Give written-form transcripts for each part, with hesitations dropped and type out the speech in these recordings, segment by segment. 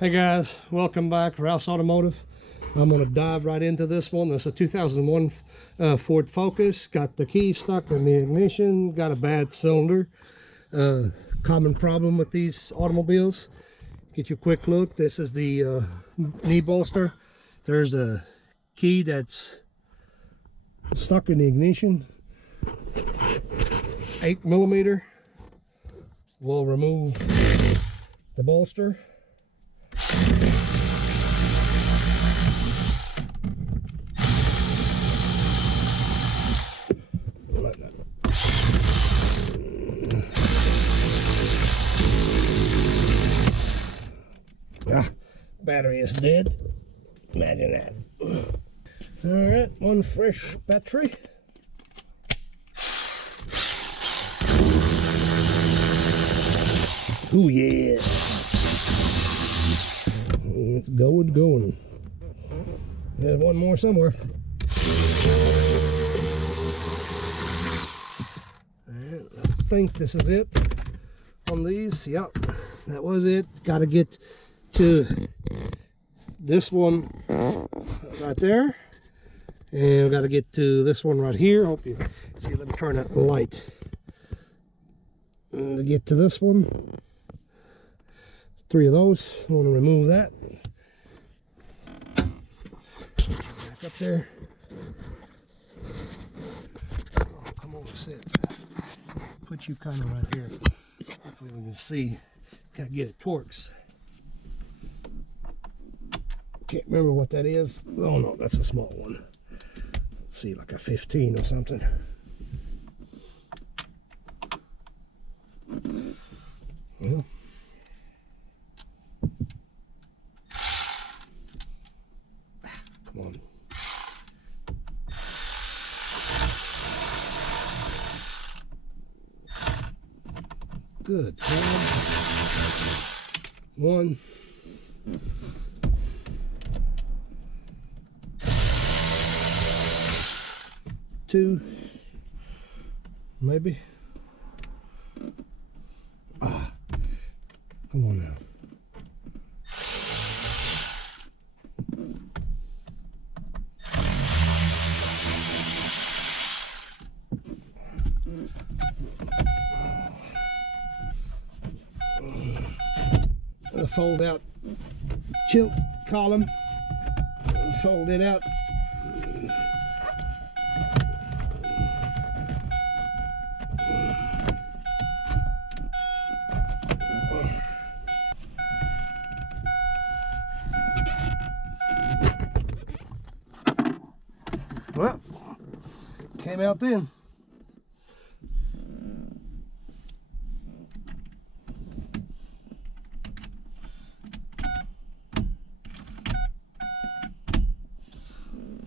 Hey guys, welcome back. Ralph's Automotive. I'm going to dive right into this one. This is a 2001 Ford Focus. Got the key stuck in the ignition, got a bad cylinder. Common problem with these automobiles. Get you a quick look. This is the knee bolster. There's a key that's stuck in the ignition. 8mm. We'll remove the bolster. Battery is dead. Imagine that. All right, one fresh battery. Oh yeah. It's going. There's one more somewhere. And I think this is it on these. Yep, that was it. Got to get to this one right there, and we got to get to this one right here. Hope you see. Let me turn that light. And to get to this one, 3 of those. I want to remove that. Back up there. Oh, come on, sit. Put you kind of right here. Hopefully we can see. Gotta get it Torx. Can't remember what that is. Oh no, that's a small one. Let's see, like a 15 or something. Well, come on. Good God. 1. 2, maybe. Come on now. A fold out tilt column. Fold it out. Well, came out then.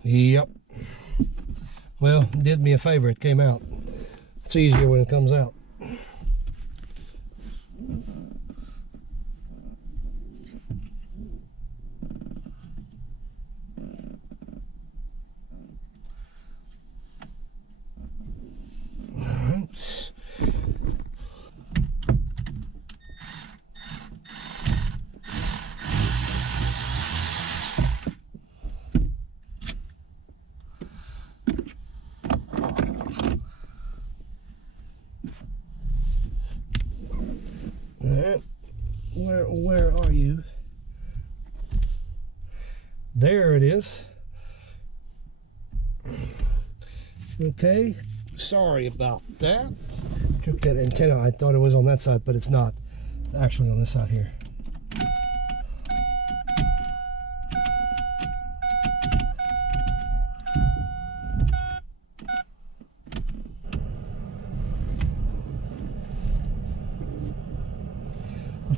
Yep. Well, it did me a favor. It came out. It's easier when it comes out. Where are you? There it is. Okay, sorry about that. Took that antenna. I thought it was on that side, but it's not. It's actually on this side here.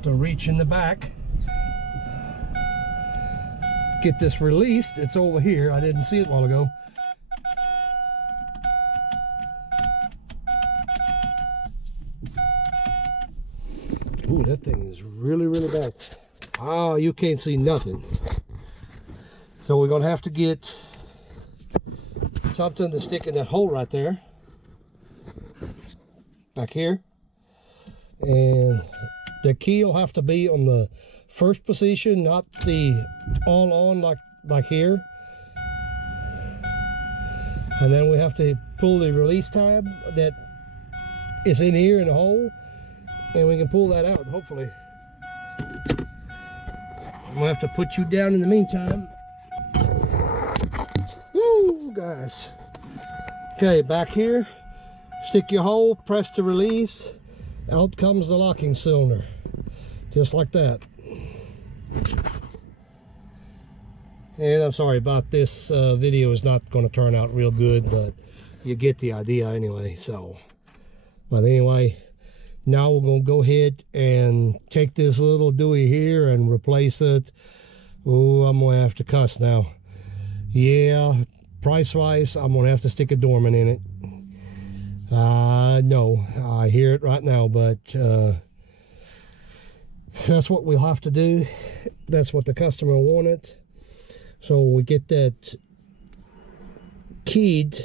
To reach in the back, get this released. It's over here. I didn't see it a while ago. Ooh, that thing is really bad. Oh, you can't see nothing. So we're gonna have to get something to stick in that hole right there, back here, and the key will have to be on the first position, not the all on like here. And then we have to pull the release tab that is in here in the hole, and we can pull that out, hopefully. I'm gonna have to put you down in the meantime. Woo, guys. Okay, back here, stick your hole, press to release, out comes the locking cylinder, just like that. And I'm sorry about this, video is not going to turn out real good, but you get the idea anyway. So, but anyway, now we're going to go ahead and take this little Dewey here and replace it. Oh, I'm going to have to cuss now. Yeah, price wise, I'm going to have to stick a dormant in it. No, I hear it right now, but that's what we'll have to do. That's what the customer wanted. So we get that keyed,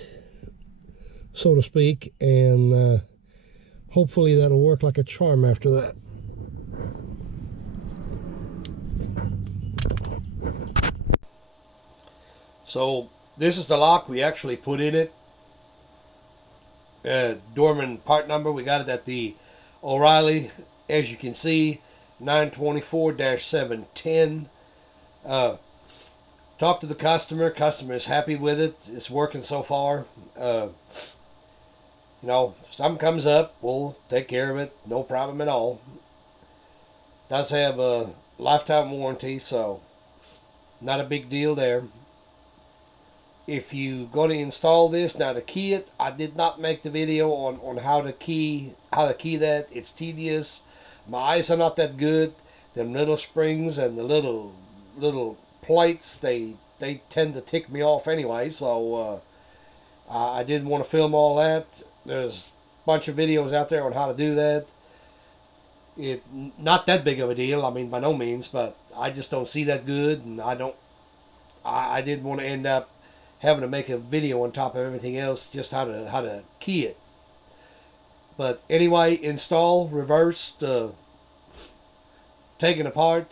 so to speak, and hopefully that'll work like a charm after that. So this is the lock we actually put in it. Dorman part number, we got it at the O'Reilly, as you can see, 924-710. Talk to the customer. Customer is happy with it. It's working so far. You know, if something comes up, we'll take care of it. No problem at all. Does have a lifetime warranty, so not a big deal there. If you're going to install this, now to key it, I did not make the video on how to key that. It's tedious. My eyes are not that good. Them little springs and the little plates, they tend to tick me off anyway, so I didn't want to film all that. There's a bunch of videos out there on how to do that. It not that big of a deal, I mean, by no means, but I just don't see that good, and I didn't want to end up having to make a video on top of everything else, just how to key it. But anyway, install, reverse, taking apart.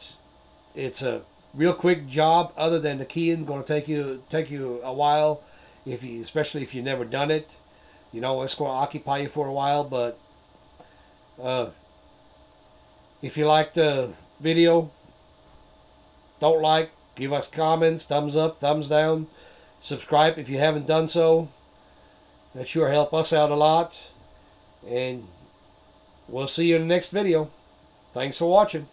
It's a real quick job. Other than the keying, going to take you a while, especially if you've never done it. You know, it's going to occupy you for a while. But if you like the video, don't like, give us comments, thumbs up, thumbs down, subscribe if you haven't done so. That sure help us out a lot. And we'll see you in the next video. Thanks for watching.